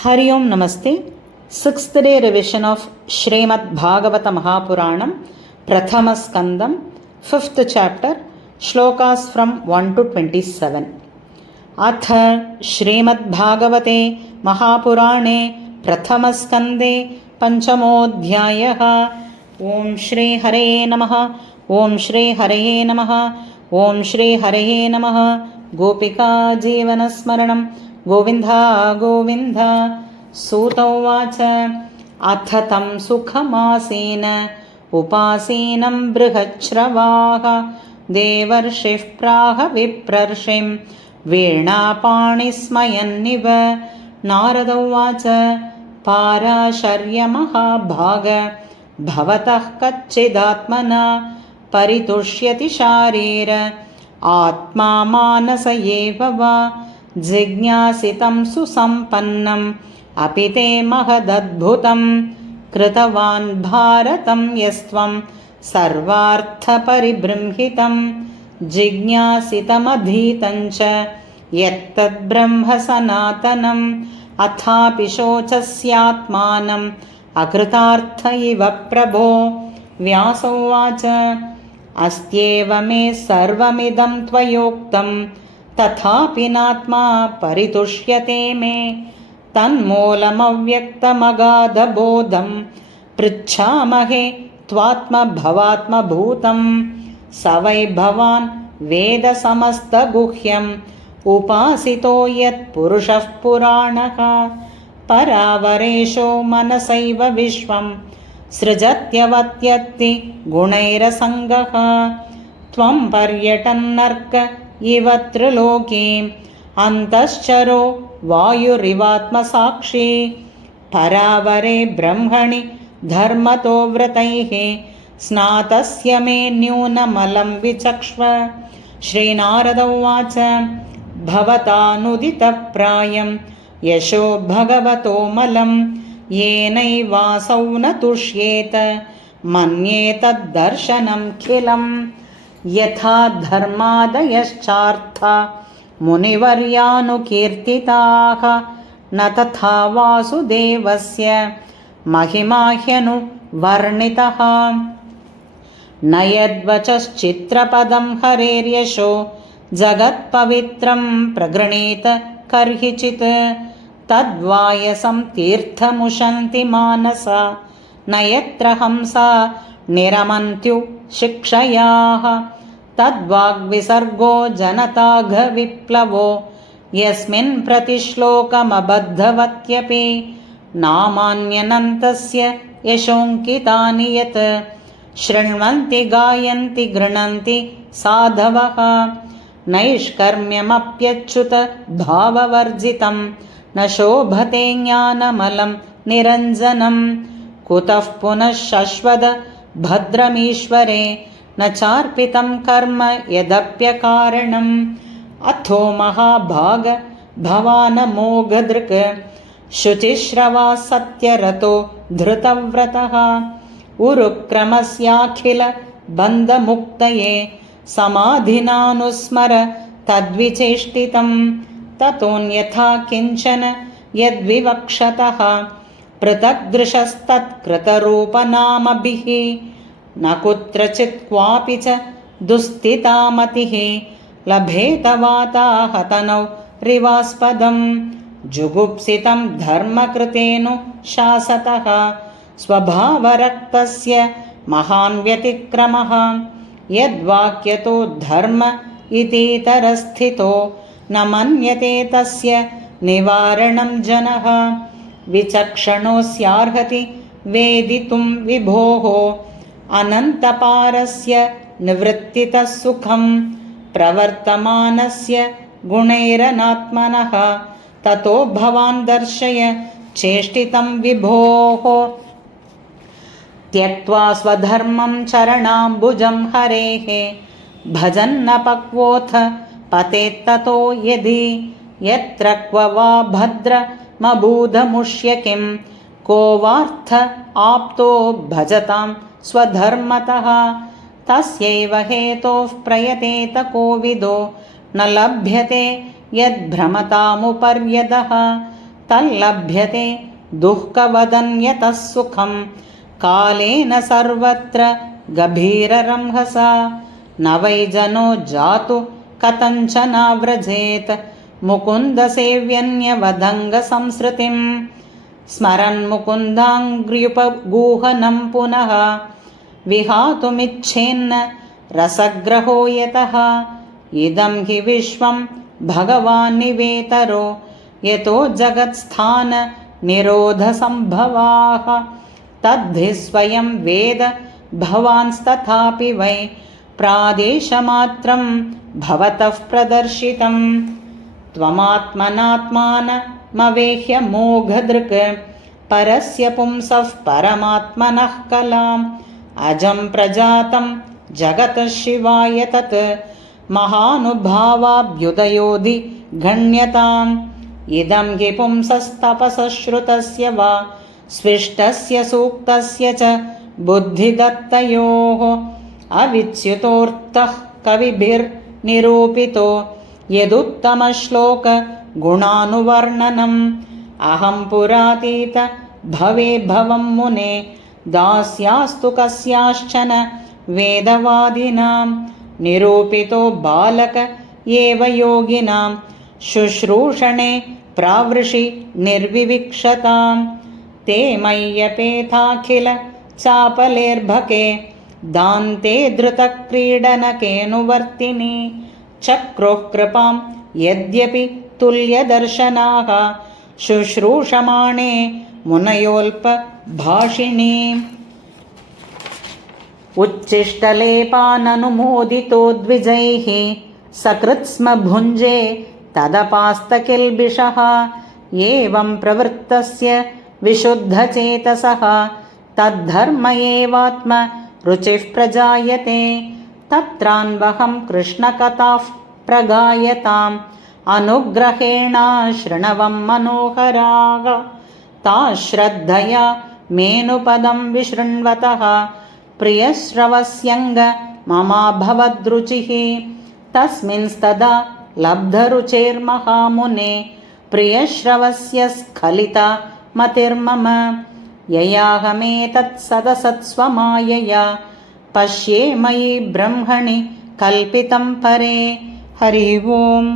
Hari Om Namaste. 6th day revision of Srimad Bhagavata Mahapuranam, Prathama Skandam, 5th chapter, Shlokas from 1 to 27. Atha Srimad Bhagavate Mahapurane Prathama Skande Panchamodhyayaha. Om Shri Hare Namaha. Om Shri Hare Namaha. Om Shri Hare Namaha. Gopika Jivana Smaranam Govinda Govinda सूत उवाच अथ तं सुखमासीन उपासीनं बृहच्छ्रवाः देवर्षिः प्राह विप्रर्षिं वीणापाणिस्मयन्निव नारद उवाच पाराशर्यमहाभाग भवतः कच्चिदात्मना परितुष्यति शारीर आत्मा मानस एव वा जिज्ञासितं सुसम्पन्नम् अपि ते महदद्भुतं कृतवान् भारतं यस्त्वं सर्वार्थपरिबृंहितं जिज्ञासितमधीतं च यत्तद्ब्रह्म सनातनम् अथापि शोचस्यात्मानम् अकृतार्थ इव प्रभो। व्यास उवाच अस्त्येव मे सर्वमिदं त्वयोक्तं तथापि नात्मा परितुष्यते मे तन्मूलमव्यक्तमगाधबोधं पृच्छामहे त्वात्मभवात्मभूतं स वै भवान् वेद समस्तगुह्यम् उपासितो यत्पुरुषः पुराणः परावरेशो मनसैव विश्वं सृजत्यवत्यत्ति गुणैरसङ्गः त्वं पर्यटन्नर्क इव त्रिलोकीम् अन्तश्चरो वायुरिवात्मसाक्षी परावरे ब्रह्मणि धर्मतो व्रतैः स्नातस्य मे न्यूनमलं विचक्ष्व। श्रीनारद उवाच भवतानुदितप्रायं यशो भगवतो मलं येनैवासौ न तुष्येत मन्ये तद्दर्शनमखिलम् यथा धर्मादयश्चार्था मुनिवर्यानुकीर्तिताः न तथा वासुदेवस्य महिमा ह्यनुवर्णितः न यद्वचश्चित्रपदं हरेर्यशो जगत्पवित्रं प्रगृणीत कर्हिचित् तद्वायसं तीर्थमुशन्ति मानसा न यत्र हंसा निरमन्त्यु शिक्षयाः तद्वाग्विसर्गो जनताघविप्लवो यस्मिन् प्रतिश्लोकमबद्धवत्यपि नामान्यनन्तस्य यशोऽङ्कितानि यत् शृण्वन्ति गायन्ति गृह्णन्ति साधवः नैष्कर्म्यमप्यच्युत भाववर्जितं न शोभते ज्ञानमलं निरञ्जनं कुतः पुनः शश्वद भद्रमीश्वरे न चार्पितं कर्म यदप्यकारणम् अथो महाभाग भवानमोघदृक् शुचिश्रवा सत्यरतो धृतव्रतः उरुक्रमस्याखिल बन्धमुक्तये समाधिनानुस्मर तद्विचेष्टितं ततोऽन्यथा किञ्चन यद्विवक्षतः पृथग्दृशस्तत्कृतरूपनामभिः न कुत्रचित् क्वापि च दुस्थितामतिः लभेत वाताहतनौ रिवास्पदं जुगुप्सितं धर्मकृतेनु शासतः स्वभावरक्तस्य महान् व्यतिक्रमः यद्वाक्यतो धर्म इतीतरस्थितो न मन्यते तस्य निवारणं जनः विचक्षणोऽस्यार्हति वेदितुं विभोः अनन्तपारस्य निवृत्तितः सुखं प्रवर्तमानस्य गुणैरनात्मनः ततो भवान् दर्शय चेष्टितं विभोः त्यक्त्वा स्वधर्मं चरणाम्बुजं हरेः भजन्नपक्वोऽथ पतेत्ततो यदि यत्र क्व वा भद्रमबूधमुष्य किं को वार्थ आप्तो भजतां स्वधर्मतः तस्यैव हेतोः प्रयतेत कोविदो न लभ्यते यद्भ्रमतामुपर्यदः तल्लभ्यते दुःखवदन्यतः सुखं कालेन सर्वत्र गभीररंहसा न वै जनो जातु कथञ्चनाव्रजेत् मुकुन्दसेव्यन्यवदङ्गसंसृतिं स्मरन्मुकुन्दाङ्घ्र्युपगूहनं पुनः विहातुमिच्छेन्न रसग्रहो यतः इदं हि विश्वं भगवान्निवेतरो यतो जगत्स्थान निरोधसम्भवाः तद्धि स्वयं वेद भवांस्तथापि वै प्रादेशमात्रं भवतः प्रदर्शितं त्वमात्मनात्मानमवेह्य मोघदृक् परस्य पुंसः परमात्मनः कलाम् अजं प्रजातं जगतः शिवाय तत् महानुभावाभ्युदयोधि गण्यताम् इदं हि पुंसस्तपसः श्रुतस्य वा स्विष्टस्य सूक्तस्य च बुद्धिदत्तयोः अविच्युतोऽर्थः कविभिर्निरूपितो यदुत्तमश्लोकगुणानुवर्णनम् अहं पुरातीत भवे भवं मुने दास्यास्तु कस्याश्चन वेदवादिनां निरूपितो बालक एव योगिनां शुश्रूषणे प्रावृषि निर्विविक्षतां ते मय्यपेथाखिल चापलेर्भके दान्ते धृतक्रीडनकेऽनुवर्तिनि चक्रुः कृपां यद्यपि तुल्यदर्शनाः शुश्रूषमाणे मुनयोऽल्पभाषिणीम् उच्छिष्टलेपाननुमोदितो द्विजैः सकृत्स्म भुञ्जे तदपास्तकिल्बिषः एवं प्रवृत्तस्य विशुद्धचेतसः तद्धर्म एवात्म रुचिः प्रजायते तत्रान्वहं कृष्णकथाः प्रगायताम् अनुग्रहेणा शृणवं मनोहराः ताश्रद्धया मेनुपदं विशृण्वतः प्रियश्रवस्यङ्ग ममाभवद्रुचिः तस्मिंस्तदा लब्धरुचेर्महामुने प्रियश्रवस्य स्खलिता मतिर्मम ययाहमेतत् सदसत्स्वमायया पश्ये मयि ब्रह्मणि कल्पितं परे हरि ओम्।